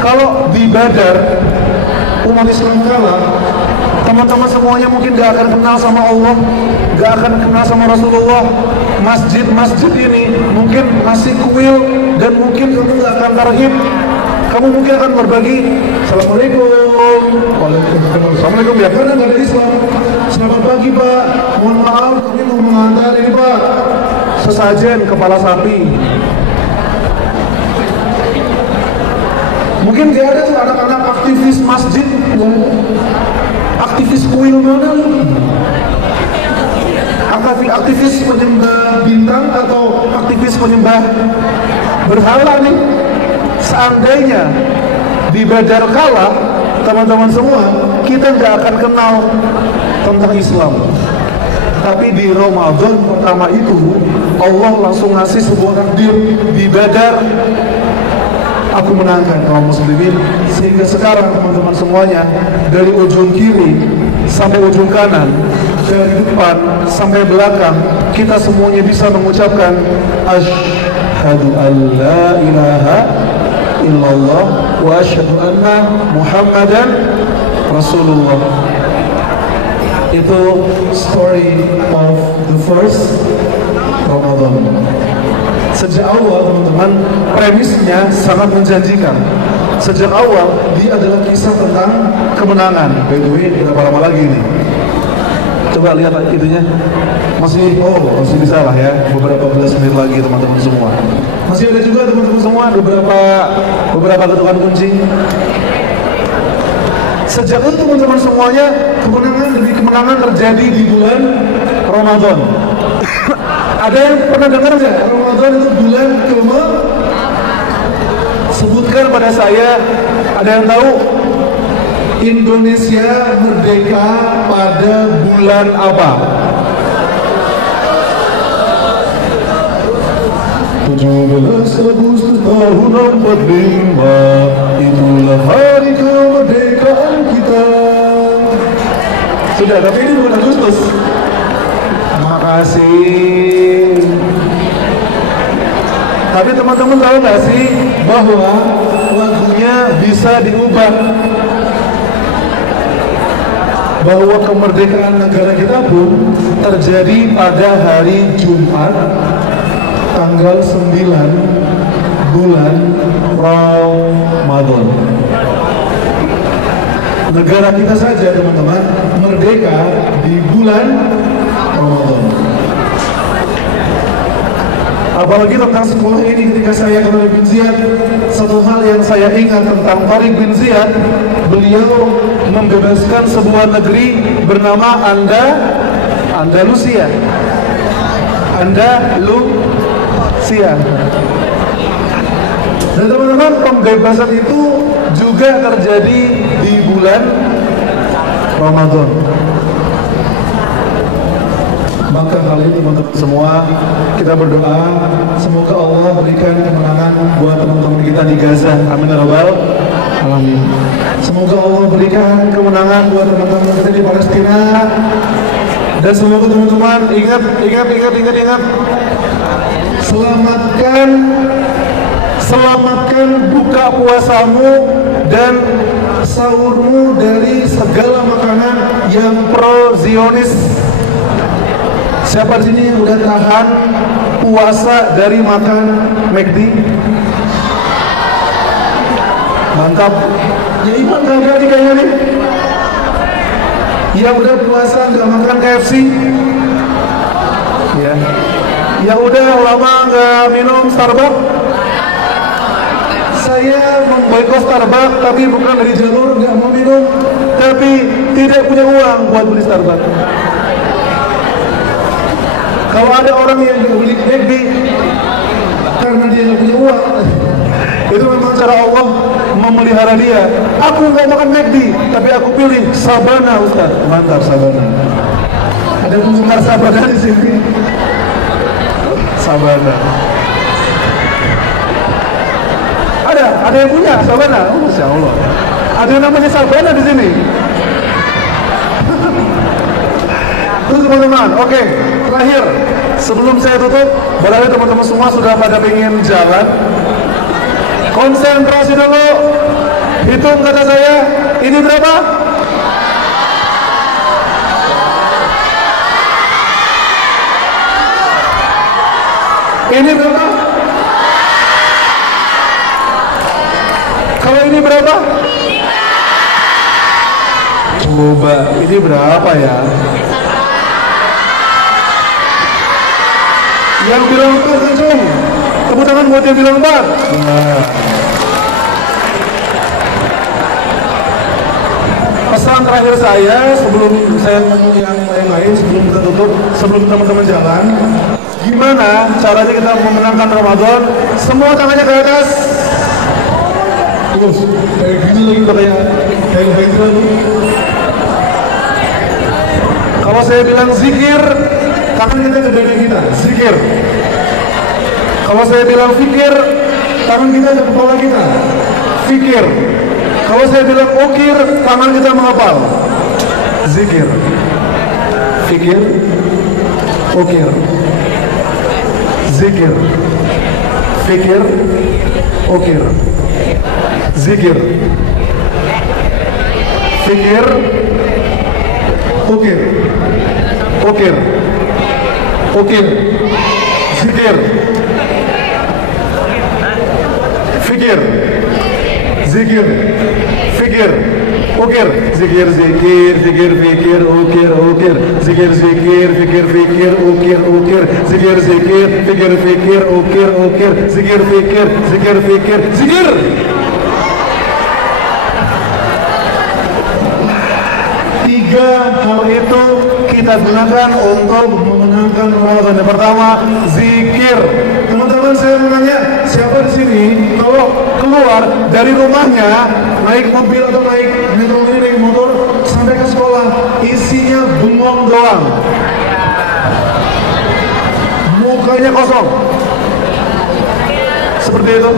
Kalau di Badar umat Islam kalah, teman-teman semuanya mungkin gak akan kenal sama Allah, gak akan kenal sama Rasulullah. Masjid ini mungkin masih kuil, dan mungkin kamu gak akan tarhib. Kamu mungkin akan berbagi Assalamualaikum, Waalaikumsalam, Assalamualaikum, ya karena gak ada Islam. Selamat pagi Pak, mohon maaf kami mau mengantar ini Pak, sesajen kepala sapi. Mungkin gak ada tuh anak-anak aktivis masjid, aktivis kuil mana, aktivis penyembah bintang atau aktivis penyembah berhala nih. Seandainya di Badar kalah, teman-teman semua, kita gak akan kenal tentang Islam. Tapi di Ramadan pertama itu, Allah langsung ngasih sebuah takdir. Di Badar aku menangkan kaum muslimin, sehingga sekarang teman-teman semuanya, dari ujung kiri sampai ujung kanan, dari depan sampai belakang, kita semuanya bisa mengucapkan asyhadu an la ilaha illallah wa asyhadu anna Muhammadan Rasulullah. Itu story of the first Ramadan. Sejak awal teman-teman, premisnya sangat menjanjikan. sejak awal dia adalah kisah tentang kemenangan. By the way, berapa lama lagi ini? Coba lihat itunya. Masih bisa lah ya, beberapa belas menit lagi teman-teman semua. Masih ada juga teman-teman semua beberapa ketukan kunci. Sejak itu teman-teman semuanya, kemenangan demi kemenangan terjadi di bulan Ramadan. Ada yang pernah dengar nggak? Ramadan itu bulan kelima. Sebutkan pada saya, ada yang tahu Indonesia merdeka pada bulan apa? 17 Agustus tahun 45, itulah hari kemerdekaan kita. Sudah, tapi ini bukan Agustus. Makasih. Tapi teman-teman tahu nggak sih bahwa lagunya bisa diubah? Bahwa kemerdekaan negara kita pun terjadi pada hari Jumat tanggal 9 bulan Ramadan. Negara kita saja teman-teman merdeka di bulan Ramadan. Apalagi tentang sekolah ini, ketika saya ke Tariq bin Ziyad, satu hal yang saya ingat tentang Tariq bin Ziyad, beliau membebaskan sebuah negeri bernama Andalusia. Dan teman-teman, pembebasan itu juga terjadi di bulan Ramadan. Maka kali ini teman-teman semua, kita berdoa semoga Allah berikan kemenangan buat teman-teman kita di Gaza. Amin ya rabbal alamin. Semoga Allah berikan kemenangan buat teman-teman kita di Palestina. Dan semoga teman-teman ingat. Selamatkan buka puasamu dan sahurmu dari segala makanan yang pro-Zionis. Siapa di sini yang udah tahan puasa dari makan McD? Mantap. Ya iman kagak nih kayaknya nih. Yang udah puasa nggak makan KFC? Ya. Yang udah lama nggak minum Starbucks? Saya memboikot Starbucks, tapi bukan dari jalur nggak mau minum, tapi tidak punya uang buat beli Starbucks. Kalau ada orang yang beli McD karena dia nggak punya uang, itu memang cara Allah memelihara dia. Aku nggak makan McD, tapi aku pilih Sabana, Ustaz. Mantap, Sabana. Ada penggemar Sabana di sini. Sabana. Ada yang punya Sabana? Oh, Masya Allah. Ada yang namanya Sabana di sini. Terus teman-teman, oke, terakhir sebelum saya tutup, barangkali teman-teman semua sudah pada pengen jalan. Konsentrasi dulu. Hitung kata saya, ini berapa? Ini berapa? Kalau ini berapa? Coba, ini berapa ya? Yang bilang 4 kenceng. Tepuk tangan buat yang bilang 4. Nah. Pesan terakhir saya sebelum saya ngomong yang lain-lain, sebelum kita tutup, sebelum teman-teman jalan, gimana caranya kita memenangkan Ramadan? Semua tangannya ke atas. Terus, kayak gini lagi kayak Hendra. Kalau saya bilang zikir, tangan kita ke dada kita, zikir. Kalau saya bilang fikir, tangan kita ke kepala kita, fikir. Kalau saya bilang ukir, tangan kita menghafal, zikir. Fikir, ukir, zikir. Fikir, ukir, zikir. Fikir, ukir, ukir, ukir, zikir. Fikir, zikir. Zikir, fikir, ukir, zikir, zikir, fikir, fikir, ukir, ukir, zikir, zikir, fikir, fikir, ukir, ukir, zikir, zikir, fikir, fikir, ukir, ukir, zikir, fikir, zikir, fikir, zikir. Tiga hal itu kita gunakan untuk memenangkan Ramadan. Yang pertama, zikir. Teman-teman, saya menanya, siapa di sini kalau keluar dari rumahnya naik mobil atau naik metro mini, naik motor sampai ke sekolah isinya bengong doang, mukanya kosong, seperti itu?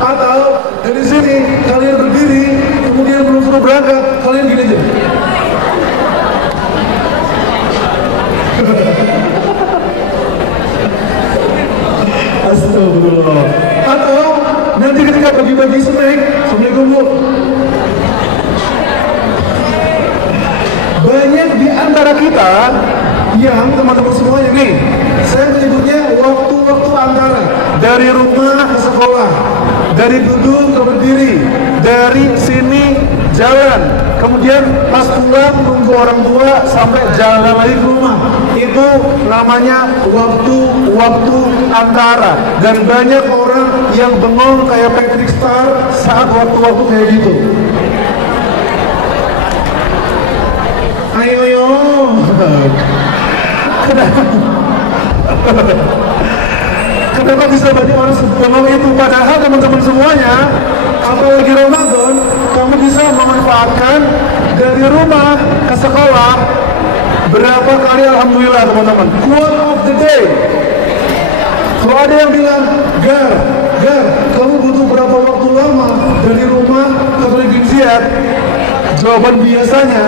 Atau dari sini kalian berdiri kemudian belum suruh berangkat kalian gini aja. Astagfirullah. Atau nanti ketika bagi-bagi snack, Assalamualaikum Bu, banyak di antara kita yang teman-teman semuanya nih, saya menyebutnya waktu-waktu antara dari rumah ke sekolah, dari duduk ke berdiri, dari sini jalan, kemudian pas pulang nunggu orang tua sampai jalan lagi ke rumah. Itu namanya waktu-waktu antara. Dan banyak orang yang bengong kayak Patrick Star saat waktu-waktu kayak gitu. Ayo yo. Kenapa bisa banyak orang bengong itu? Padahal teman-teman semuanya, apalagi Ramadan, kamu bisa memanfaatkan dari rumah ke sekolah berapa kali alhamdulillah teman-teman. Quote of the day. Kalau ada yang bilang, Gar, kamu butuh berapa waktu lama dari rumah ke Ginziat? Jawaban biasanya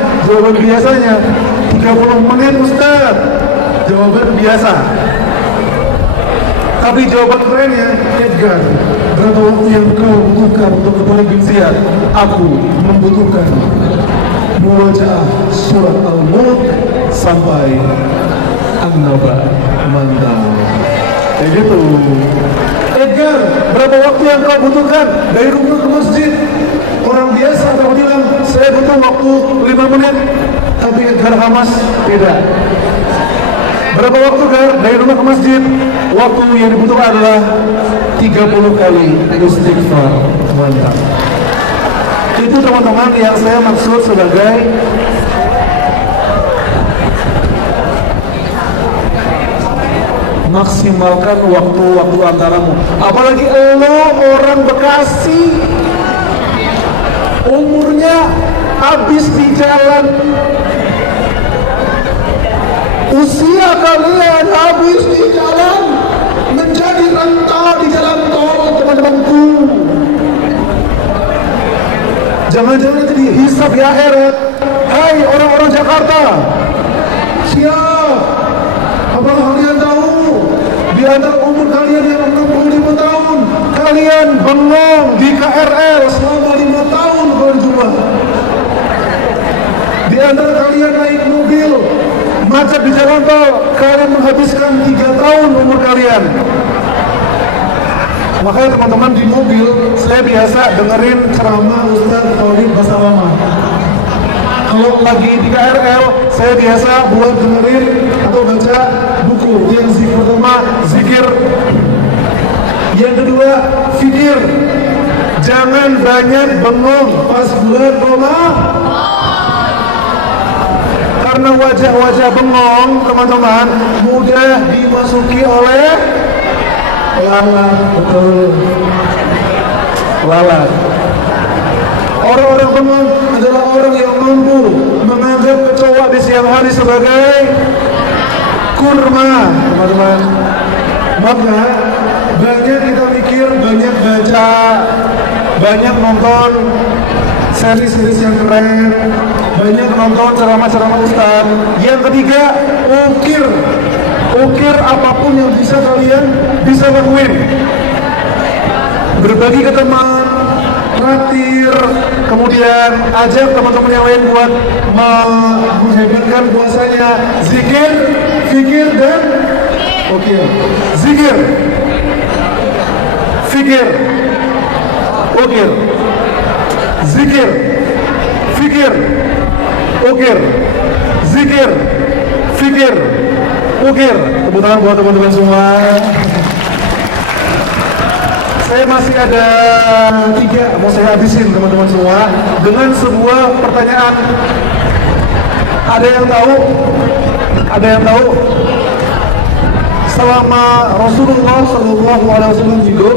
30 menit Ustaz. Jawaban biasa. Tapi jawaban kerennya, Edgar, berapa waktu yang kau butuhkan untuk kembali Ginziat? Aku membutuhkan muwajaah surat Al-Mulk sampai An-Naba. Mantap. Kayak gitu. Edgar, berapa waktu yang kau butuhkan dari rumah ke masjid? Orang biasa kalau bilang, saya butuh waktu 5 menit. Tapi Edgar Hamas tidak. Berapa waktu Gar dari rumah ke masjid? Waktu yang dibutuhkan adalah 30 kali istighfar. Mantap. Itu teman-teman yang saya maksud sebagai maksimalkan waktu-waktu antaramu. Apalagi lo orang Bekasi, umurnya habis di jalan, usia kalian habis di jalan, menjadi renta di jalan tol, teman-temanku. Jangan-jangan itu dihisab di akhirat. Hai orang-orang Jakarta, siap? Apakah kalian tahu di antara umur kalian yang 65 tahun, kalian bengong di KRL selama 5 tahun kalau dijumlah. Di antara kalian naik mobil macet di jalan tol, kalian menghabiskan 3 tahun umur kalian. Makanya teman-teman di mobil, saya biasa dengerin ceramah Ustaz Tauhid Basalama. Kalau lagi di KRL, saya biasa buat dengerin atau baca buku. Yang zikir pertama, zikir. Yang kedua, fikir. Jangan banyak bengong pas bulan Ramadan. Karena wajah-wajah bengong, teman-teman, mudah dimasuki oleh lalat. Betul, lalat. Orang-orang bengong adalah orang yang mampu menganggap kecoa di siang hari sebagai kurma, teman-teman. Maka banyak kita mikir, banyak baca, banyak nonton seri-seri yang keren, banyak nonton ceramah-ceramah Ustaz. Yang ketiga, ukir apapun yang bisa kalian bisa lakuin. Berbagi ke teman, traktir, kemudian ajak teman-teman yang lain buat menghebatkan puasanya. Zikir, fikir, dan ukir. Zikir, fikir, ukir. Zikir, fikir, ukir. Zikir, fikir, ukir. Tepuk tangan buat teman-teman semua. Saya masih ada 3, mau saya habisin teman-teman semua dengan sebuah pertanyaan. Ada yang tahu? Ada yang tahu? Selama Rasulullah SAW hidup,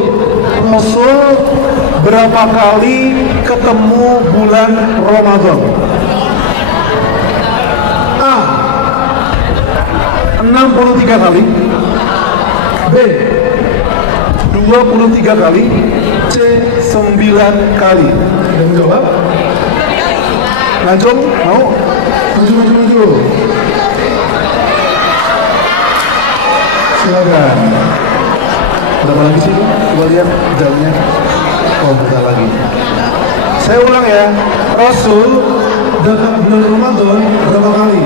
Rasul berapa kali ketemu bulan Ramadan? A. 63 kali. B. 23 kali. C. 9 kali. Yang jawab? Langsung? Mau? Maju. Silakan. Berapa lagi sih? Coba lihat jamnya. Oh, bentar lagi. Saya ulang ya. Rasul datang bulan Ramadan berapa kali?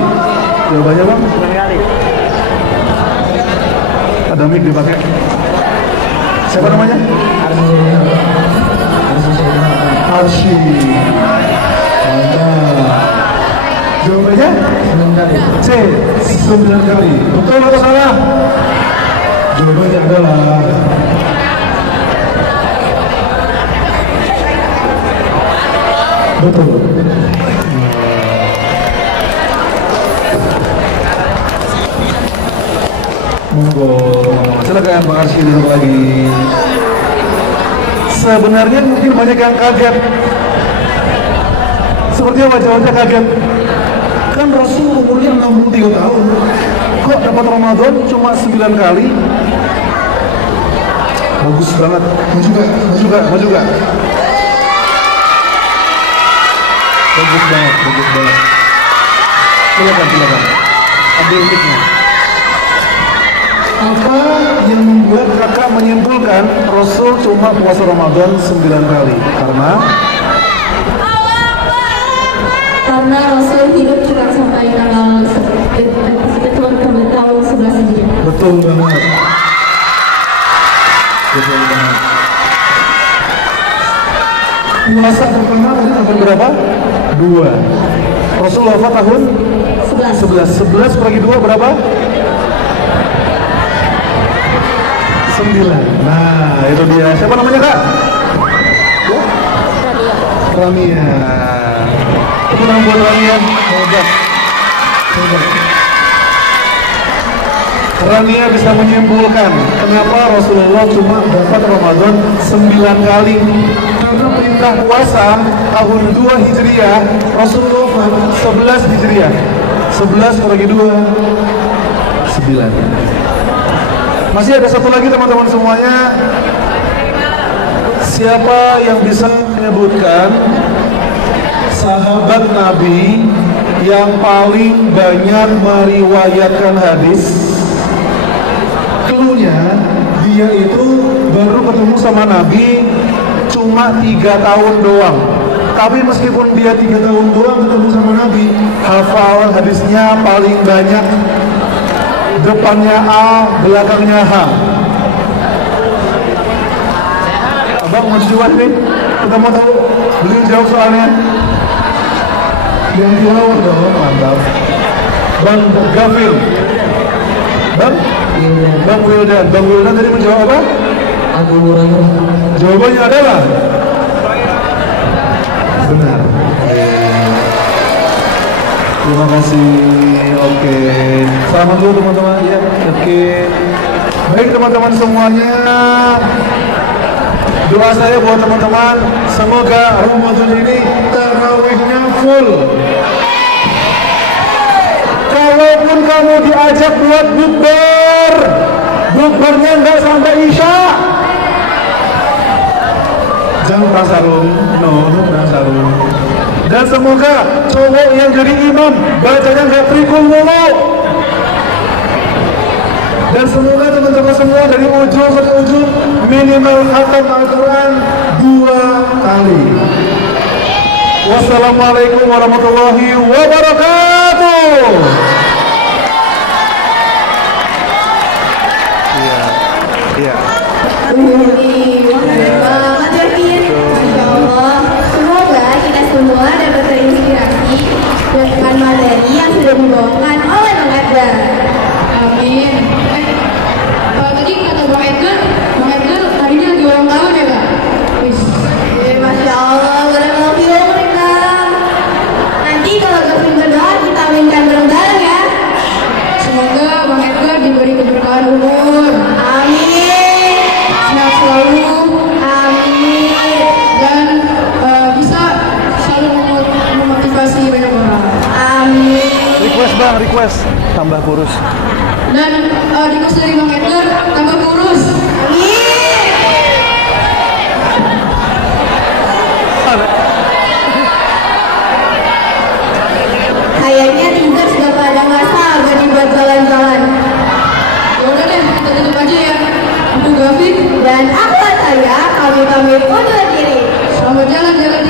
Jawabannya bang? 9 kali. Ada mic dipakai. Siapa namanya? Arsi. Mantap. Jawabannya? 9 kali. C. 9 kali. Betul atau salah? Jawabannya adalah betul. Monggo, silakan Pak Arsi duduk lagi. Sebenarnya mungkin banyak yang kaget. Seperti apa jawabnya kaget? Kan Rasul umurnya 63 tahun. Kok dapat Ramadan cuma 9 kali? Bagus banget. Maju gak? Bagus banget. Silakan. Ambil mic-nya. Apa yang membuat kakak menyimpulkan Rasul cuma puasa Ramadan 9 kali? Karena Rasul hidup cuma sampai tanggal tahun 11 Hijriah. Betul banget. Puasa pertama tadi tahun berapa? 2. Rasul wafat tahun 11 bagi 2 berapa? 9. Nah, itu dia. Siapa namanya, Kak? Rania. Itu nama buat Rania. Hebat. Rania bisa menyimpulkan kenapa Rasulullah cuma dapat Ramadan 9 kali. Karena perintah puasa tahun 2 Hijriah, Rasulullah 11 Hijriah. 11 bagi 2 9. Masih ada satu lagi teman-teman semuanya. Siapa yang bisa menyebutkan sahabat Nabi yang paling banyak meriwayatkan hadis? Cluenya, dia itu baru ketemu sama Nabi cuma 3 tahun doang. Tapi meskipun dia 3 tahun doang ketemu sama Nabi, hafal hadisnya paling banyak. Depannya A, belakangnya H. Abang mau dijual nih? Kita mau tahu. Beliau jawab soalnya. Yang jawab dong, mantap. Bang Gafil. Bang Wildan. Bang Wildan tadi menjawab apa? Abu Hurairah. Jawabannya adalah benar. Terima kasih. Oke. Selamat dulu teman-teman ya. Oke. Baik teman-teman semuanya. Doa saya buat teman-teman, semoga Ramadan ini tarawihnya full. Kalaupun kamu diajak buat bukber, bukbernya nggak sampai Isya. Jangan prasarung, no prasarung. Dan semoga cowok yang jadi imam bacanya nggak trikul mulu. Dan semoga teman-teman semua dari ujung ke ujung minimal khatam Al-Quran 2 kali. Wassalamualaikum warahmatullahi wabarakatuh. Iya. Wah, banget ya, Pin. yang request tambah kurus. Dan request dari Bang Edgar tambah kurus. Kayaknya teaser sudah pada nggak sabar nih buat jalan-jalan. Ya udah deh, kita tutup aja ya. Aku Gavin Dan aku Ataya, kami undur diri. Selamat jalan-jalan.